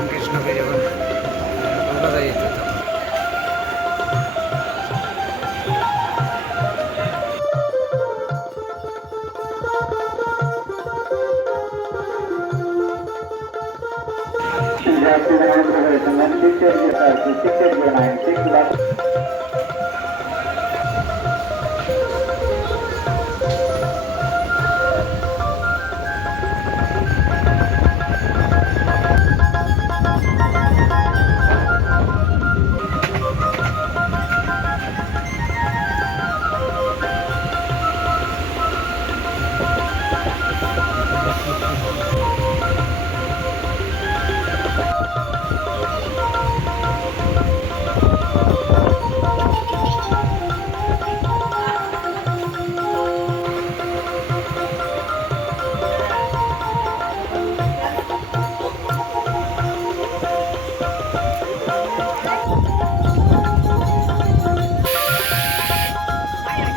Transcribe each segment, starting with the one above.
রামকৃষ্ণকে যখন কলকাতায় যেত তখন।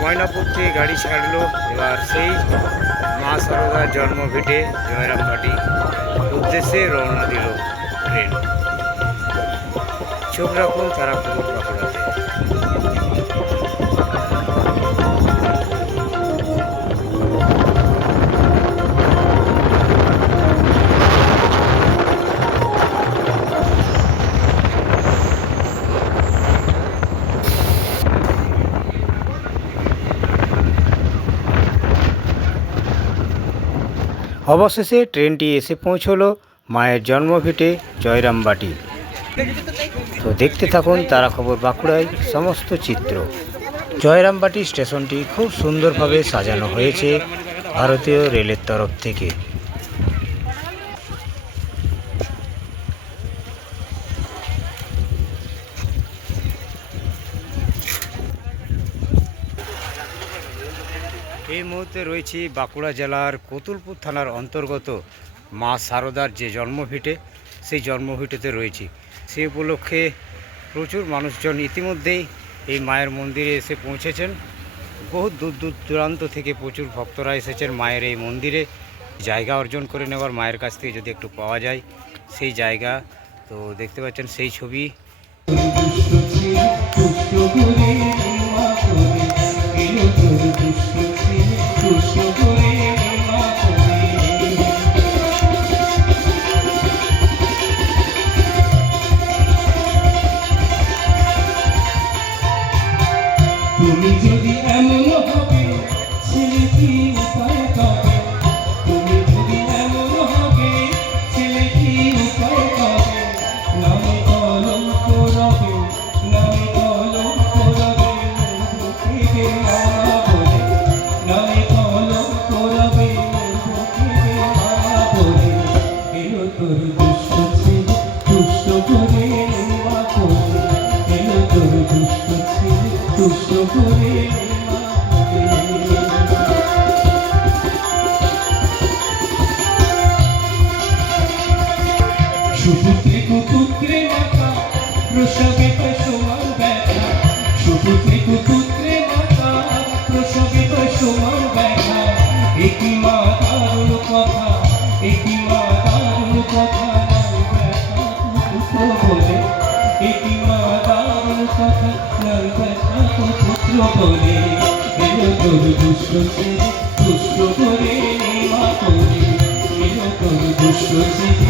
ময়নাপুর থেকে গাড়ি ছাড়লো, এবার সেই মা সারদার জন্মভিটে জয়রামবাটি উদ্দেশ্যে রওনা দিল ট্রেন। চোখ রাখুন তারাপুর বাঁকুড়াতে। অবশেষে ট্রেনটি এসে পৌঁছলো মায়ের জন্মভিটে জয়রামবাটি। তো দেখতে থাকুন তারা খবর বাঁকুড়ায় সমস্ত চিত্র। জয়রামবাটি স্টেশনটি খুব সুন্দরভাবে সাজানো হয়েছে ভারতীয় রেলের তরফ থেকে। এই মুহূর্তে রয়েছি বাঁকুড়া জেলার কতুলপুর থানার অন্তর্গত মা সারদার যে জন্মভিটে, সেই জন্মভিটেতে রয়েছি। সেই উপলক্ষে প্রচুর মানুষজন ইতিমধ্যেই এই মায়ের মন্দিরে এসে পৌঁছেছেন। বহু দূর দূরান্ত থেকে প্রচুর ভক্তরা এসেছেন মায়ের এই মন্দিরে জায়গা অর্জন করে নেওয়ার, মায়ের কাছ থেকে যদি একটু পাওয়া যায় সেই জায়গা। তো দেখতে পাচ্ছেন সেই ছবি। তুমি যদি এমন হবে ছেলে কি উপায় পাবে, তুমি যদি এমন হবে ছেলে কি উপায় পাবে, নামে কলঙ্ক রবে, নামে কলঙ্ক রবে বুকে মালা বলে, নামে কলঙ্ক রবে বুকে মালা বলে, এলো তোর দুষ্ট ছেলে দুষ্ট করে মা করে, এলো তোর দুষ্ট ছেলে দুষ্ট করে সুপুত্রে কুপুত্রে মাতা প্রসবে তো সমান ব্যথা, সুপুত্রে কুপুত্রে মাতা প্রসবে তো সমান ব্যথা, একই মা দারুণ কথা, একই মা দারুণ কথা, ব্যথা পুত্র বলে, একই মা দারুণ কথা, ব্যথা পুত্র বলে, এলো তোর দুষ্ট ছেলে দুষ্ট করে মা করে, এলো তোর দুষ্ট ছেলে